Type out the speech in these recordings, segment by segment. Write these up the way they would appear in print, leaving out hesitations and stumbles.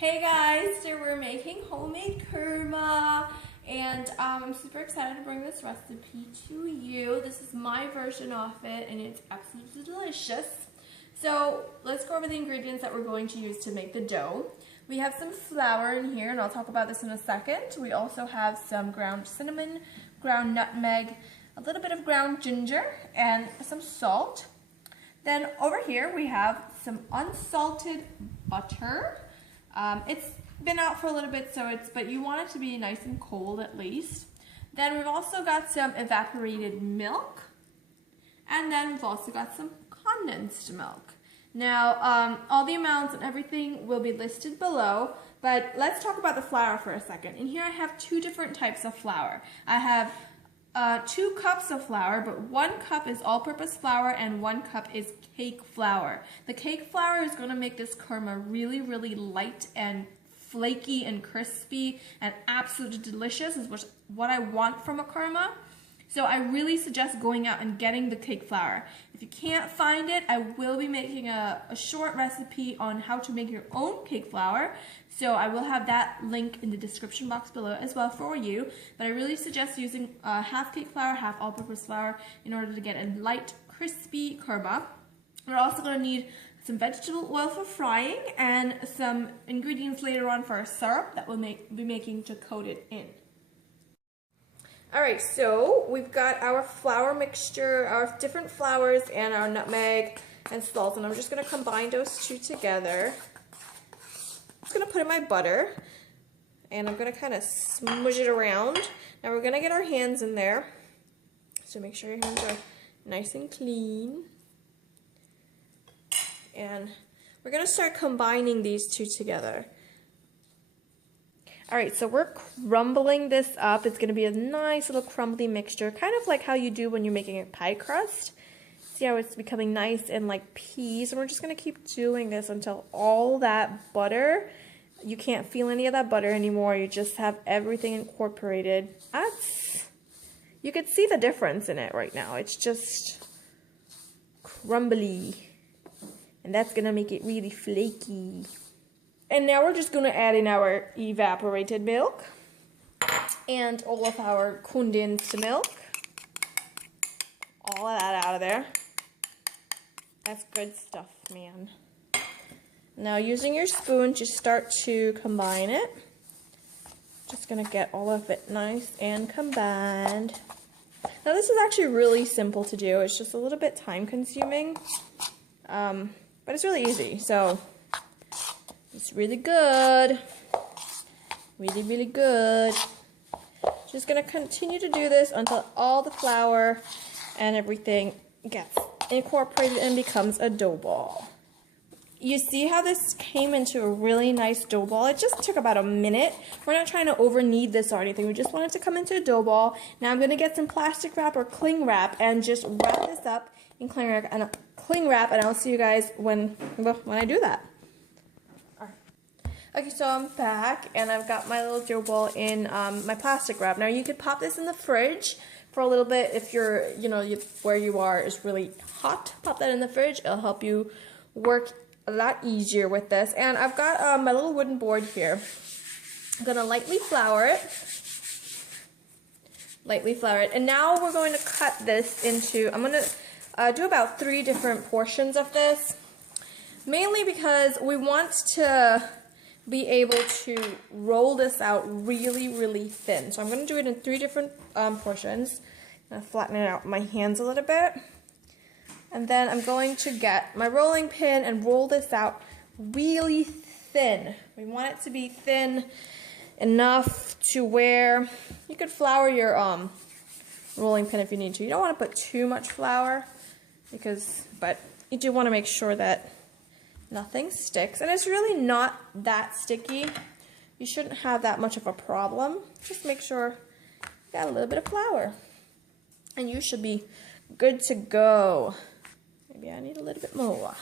Hey guys, so we're making homemade kurma, and I'm super excited to bring this recipe to you. This is my version of it, and it's absolutely delicious. So let's go over the ingredients that we're going to use to make the dough. We have some flour in here, and I'll talk about this in a second. We also have some ground cinnamon, ground nutmeg, a little bit of ground ginger, and some salt. Then over here we have some unsalted butter. It's been out for a little bit, but you want it to be nice and cold at least. Then we've also got some evaporated milk, and then we've also got some condensed milk. Now, all the amounts and everything will be listed below, but let's talk about the flour for a second. In here I have two different types of flour. I have 2 cups of flour, but 1 cup is all-purpose flour and 1 cup is cake flour. The cake flour is going to make this kurma really, really light and flaky and crispy and absolutely delicious. Is what I want from a kurma. So I really suggest going out and getting the cake flour. If you can't find it, I will be making a short recipe on how to make your own cake flour. So I will have that link in the description box below as well for you. But I really suggest using half cake flour, half all-purpose flour in order to get a light, crispy kurma. We're also going to need some vegetable oil for frying and some ingredients later on for a syrup that we'll be making to coat it in. Alright, so we've got our flour mixture, our different flours, and our nutmeg and salt, and I'm just going to combine those two together. I'm just going to put in my butter, and I'm going to kind of smudge it around. Now we're going to get our hands in there, so make sure your hands are nice and clean. And we're going to start combining these two together. Alright, so we're crumbling this up. It's going to be a nice little crumbly mixture, kind of like how you do when you're making a pie crust. See how it's becoming nice and like peas? And we're just going to keep doing this until all that butter, you can't feel any of that butter anymore. You just have everything incorporated. You could see the difference in it right now. It's just crumbly. And that's going to make it really flaky. And now we're just going to add in our evaporated milk and all of our condensed milk. All of that out of there. That's good stuff, man. Now using your spoon, just start to combine it. Just going to get all of it nice and combined. Now this is actually really simple to do. It's just a little bit time consuming. But it's really easy. So it's really good. Really, really good. Just going to continue to do this until all the flour and everything gets incorporated and becomes a dough ball. You see how this came into a really nice dough ball? It just took about a minute. We're not trying to over knead this or anything. We just want it to come into a dough ball. Now I'm going to get some plastic wrap or cling wrap and just wrap this up in cling wrap, and I'll see you guys when I do that. Okay, so I'm back, and I've got my little dough ball in my plastic wrap. Now, you could pop this in the fridge for a little bit if you're, where you are is really hot. Pop that in the fridge. It'll help you work a lot easier with this. And I've got my little wooden board here. I'm going to lightly flour it. And now we're going to cut this into, I'm going to do about 3 different portions of this. Mainly because we want to be able to roll this out really, really thin. So I'm going to do it in 3 different portions. I'm going to flatten it out with my hands a little bit. And then I'm going to get my rolling pin and roll this out really thin. We want it to be thin enough to where you could flour your rolling pin if you need to. You don't want to put too much flour, but you do want to make sure that nothing sticks, and it's really not that sticky. You shouldn't have that much of a problem. Just make sure you got a little bit of flour, and you should be good to go. Maybe I need a little bit more.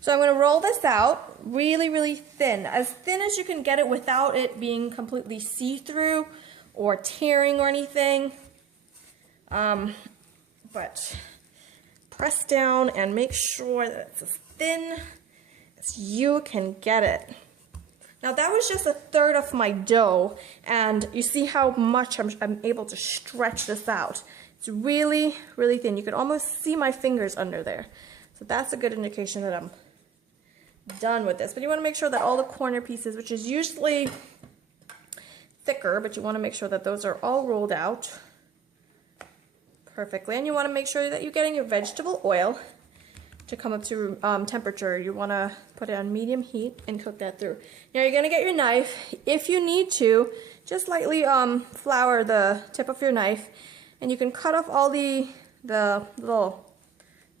So I'm going to roll this out really, really thin, as you can get it without it being completely see-through or tearing or anything. But press down and make sure that it's as thin as you can get it. Now that was just a third of my dough, and you see how much I'm able to stretch this out. It's really, really thin. You can almost see my fingers under there. So that's a good indication that I'm done with this. But you want to make sure that all the corner pieces, which is usually thicker, but you want to make sure that those are all rolled out perfectly. And you want to make sure that you're getting your vegetable oil to come up to temperature. You want to put it on medium heat and cook that through. Now you're going to get your knife. If you need to, just lightly flour the tip of your knife, and you can cut off all the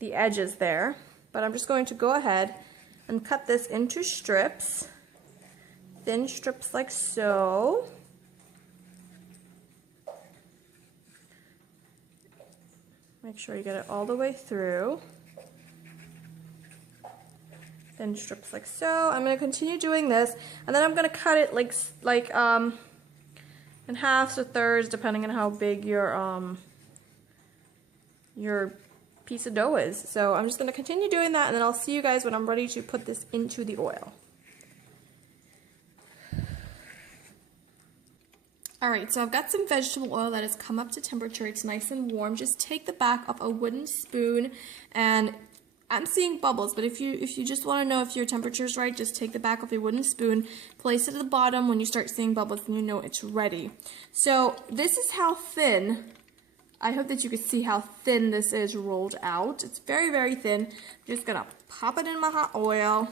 edges there. But I'm just going to go ahead and cut this into strips, thin strips like so. Make sure you get it all the way through. Thin strips like so. I'm going to continue doing this, and then I'm going to cut it like in halves or thirds, depending on how big your piece of dough is. So I'm just going to continue doing that, and then I'll see you guys when I'm ready to put this into the oil. Alright, so I've got some vegetable oil that has come up to temperature. It's nice and warm. Just take the back of a wooden spoon, and I'm seeing bubbles, but if you just want to know if your temperature is right, just take the back of a wooden spoon, place it at the bottom. When you start seeing bubbles, then you know it's ready. So this is how thin. I hope that you can see how thin this is rolled out. It's very, very thin. I'm just going to pop it in my hot oil.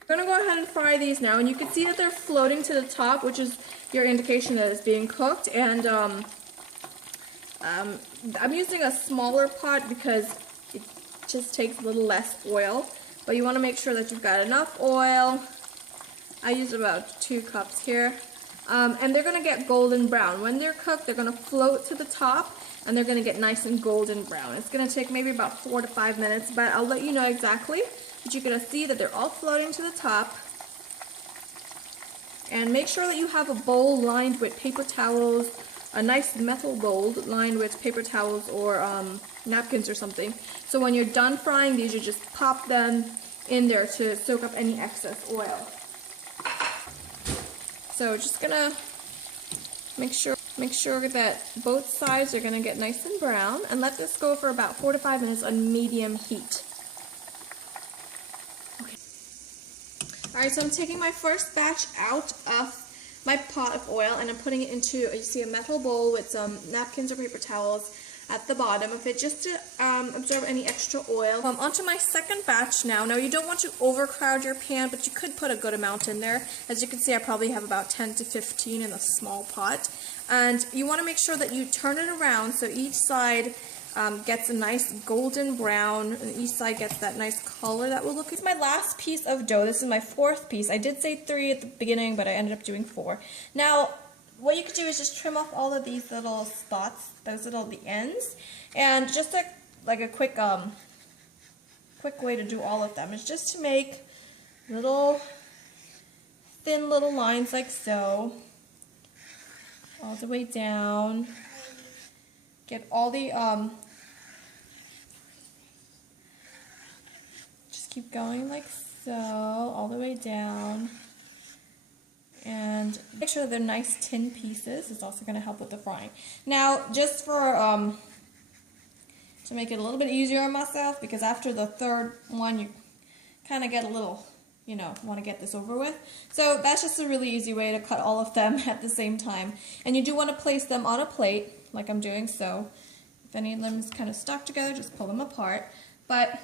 I'm going to go ahead and fry these now, and you can see that they're floating to the top, which is your indication that it's being cooked. And I'm using a smaller pot because it just takes a little less oil, but you want to make sure that you've got enough oil. I use about 2 cups here. And they're going to get golden brown. When they're cooked, they're going to float to the top, and they're going to get nice and golden brown. It's going to take maybe about 4 to 5 minutes, but I'll let you know exactly. But you're going to see that they're all floating to the top. And make sure that you have a bowl lined with paper towels, a nice metal bowl lined with paper towels or napkins or something. So when you're done frying these, you just pop them in there to soak up any excess oil. So just gonna make sure that both sides are gonna get nice and brown, and let this go for about 4 to 5 minutes on medium heat. Okay. Alright, so I'm taking my first batch out of my pot of oil, and I'm putting it into, you see, a metal bowl with some napkins or paper towels at the bottom of it, just to absorb any extra oil. I'm onto my second batch now. Now you don't want to overcrowd your pan, but you could put a good amount in there. As you can see, I probably have about 10 to 15 in a small pot. And you want to make sure that you turn it around so each side gets a nice golden brown, and each side gets that nice color that will look. It's my last piece of dough. This is my 4th piece. I did say 3 at the beginning, but I ended up doing 4. Now, what you could do is just trim off all of these little spots, the ends, and just like a quick way to do all of them is just to make little thin little lines like so, all the way down. Get all the just keep going like so, all the way down. And make sure that they're nice tin pieces. It's also going to help with the frying. Now, just for to make it a little bit easier on myself, because after the 3rd one, you kind of get a little, want to get this over with. So that's just a really easy way to cut all of them at the same time. And you do want to place them on a plate, like I'm doing so. If any of them is kind of stuck together, just pull them apart. But,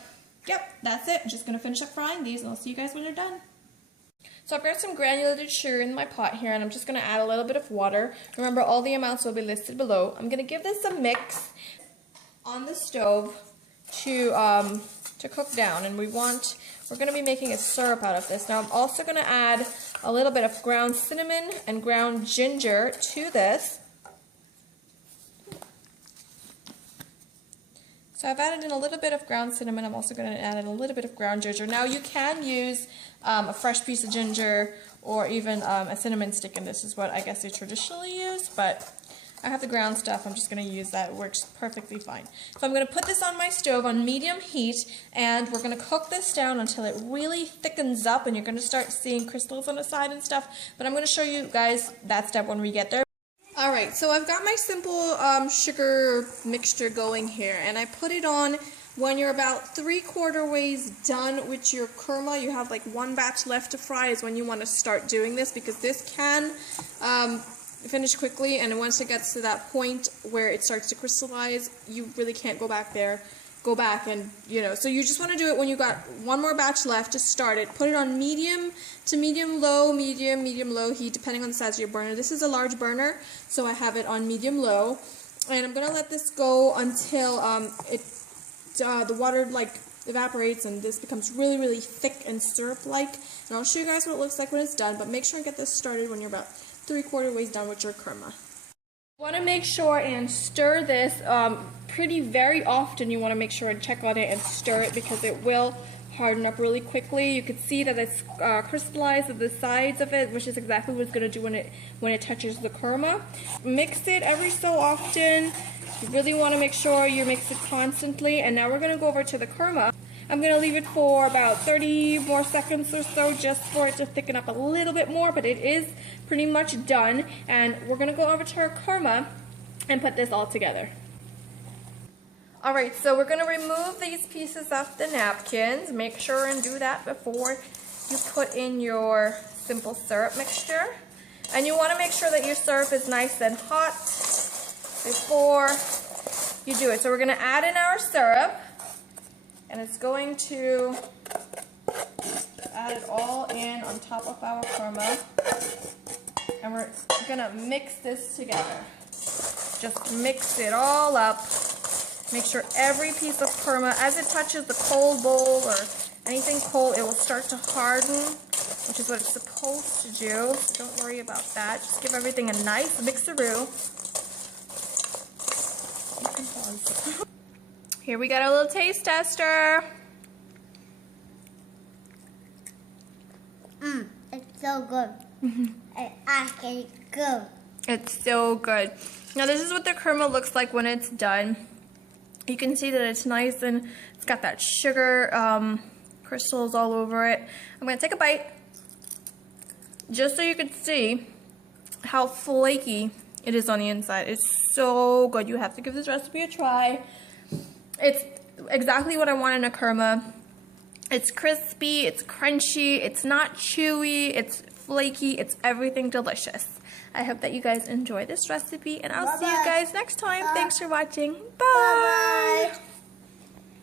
yep, that's it. I'm just going to finish up frying these, and I'll see you guys when they're done. So I've got some granulated sugar in my pot here, and I'm just going to add a little bit of water. Remember, all the amounts will be listed below. I'm going to give this a mix on the stove to cook down, and we're going to be making a syrup out of this. Now I'm also going to add a little bit of ground cinnamon and ground ginger to this. So I've added in a little bit of ground cinnamon. I'm also going to add in a little bit of ground ginger. Now you can use a fresh piece of ginger or even a cinnamon stick, and this is what I guess they traditionally use, but I have the ground stuff. I'm just going to use that. It works perfectly fine. So I'm going to put this on my stove on medium heat, and we're going to cook this down until it really thickens up, and you're going to start seeing crystals on the side and stuff. But I'm going to show you guys that step when we get there. Alright, so I've got my simple sugar mixture going here, and I put it on when you're about 3/4 ways done with your kurma. You have like one batch left to fry is when you want to start doing this, because this can finish quickly, and once it gets to that point where it starts to crystallize, you really can't go back and, you know, so you just want to do it when you got one more batch left to start it. Put it on medium to medium low heat, depending on the size of your burner. This is a large burner, so I have it on medium low, and I'm going to let this go until the water like evaporates and this becomes really thick and syrup-like, and I'll show you guys what it looks like when it's done, but make sure and get this started when you're about 3/4 ways done with your kurma. You want to make sure and stir this very often. You want to make sure and check on it and stir it, because it will harden up really quickly. You can see that it's crystallized at the sides of it, which is exactly what it's going to do when it touches the kurma. Mix it every so often. You really want to make sure you mix it constantly. And now we're going to go over to the kurma. I'm going to leave it for about 30 more seconds or so, just for it to thicken up a little bit more, but it is pretty much done. And we're going to go over to our kurma and put this all together. Alright, so we're going to remove these pieces off the napkins. Make sure and do that before you put in your simple syrup mixture. And you want to make sure that your syrup is nice and hot before you do it. So we're going to add in our syrup, and it's going to add it all in on top of our kurma, and we're going to mix this together. Just mix it all up. Make sure every piece of kurma, as it touches the cold bowl or anything cold, it will start to harden, which is what it's supposed to do. So don't worry about that. Just give everything a nice mixeroo. Here we got our little taste tester. It's so good. It's good. It's so good. Now this is what the kurma looks like when it's done. You can see that it's nice and it's got that sugar crystals all over it. I'm going to take a bite just so you can see how flaky it is on the inside. It's so good. You have to give this recipe a try. It's exactly what I want in a kurma. It's crispy, it's crunchy, it's not chewy, it's flaky, it's everything delicious. I hope that you guys enjoy this recipe, and I'll see you guys next time. Thanks for watching. Bye!